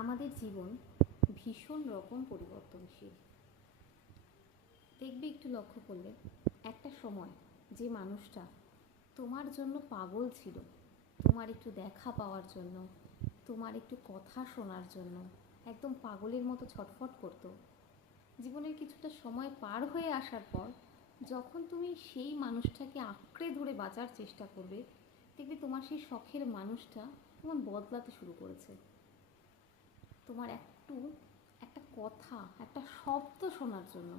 আমাদের জীবন ভীষণ রকম পরিবর্তনশীল। দেখবে একটু লক্ষ্য করলে একটা সময় যে মানুষটা তোমার জন্য পাগল ছিল, তোমার একটু দেখা পাওয়ার জন্য, তোমার একটু কথা শোনার জন্য একদম পাগলের মতো ছটফট করতো, জীবনের কিছুটা সময় পার হয়ে আসার পর যখন তুমি সেই মানুষটাকে আঁকড়ে ধরে বাঁচার চেষ্টা করবে, দেখবে তোমার সেই শখের মানুষটা তোমার বদলাতে শুরু করেছে। তোমার একটা কথা, একটা শব্দ শোনার জন্য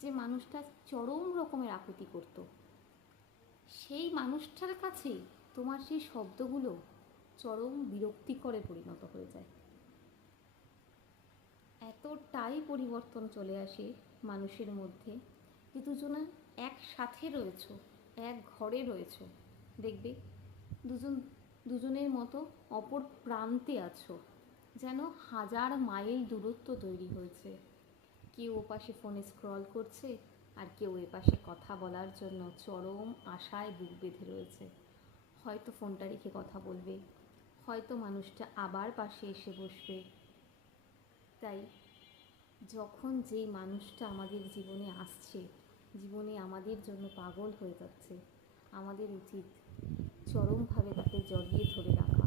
যে মানুষটা চরম রকমের আকুতি করত, সেই মানুষটার কাছেই তোমার সেই শব্দগুলো চরম বিরক্তিকরে পরিণত হয়ে যায়। এতটাই পরিবর্তন চলে আসে মানুষের মধ্যে যে দুজনে একসাথে রয়েছ, এক ঘরে রয়েছ, দেখবে দুজনের মতো অপর প্রান্তে আছো, যেন হাজার মাইল দূরত্ব তৈরি হয়েছে। কেউ ওপাশে ফোনে স্ক্রল করছে, আর কেউ এপাশে কথা বলার জন্য চরম আশায় বুক বেঁধে রয়েছে। হয়তো ফোনটা রেখে কথা বলবে, হয়তো মানুষটা আবার পাশে এসে বসবে। তাই যখন যেই মানুষটা আমাদের জীবনে আসছে, জীবনে আমাদের জন্য পাগল হয়ে যাচ্ছে, আমাদের উচিত চরমভাবে তাকে জড়িয়ে ধরে রাখা।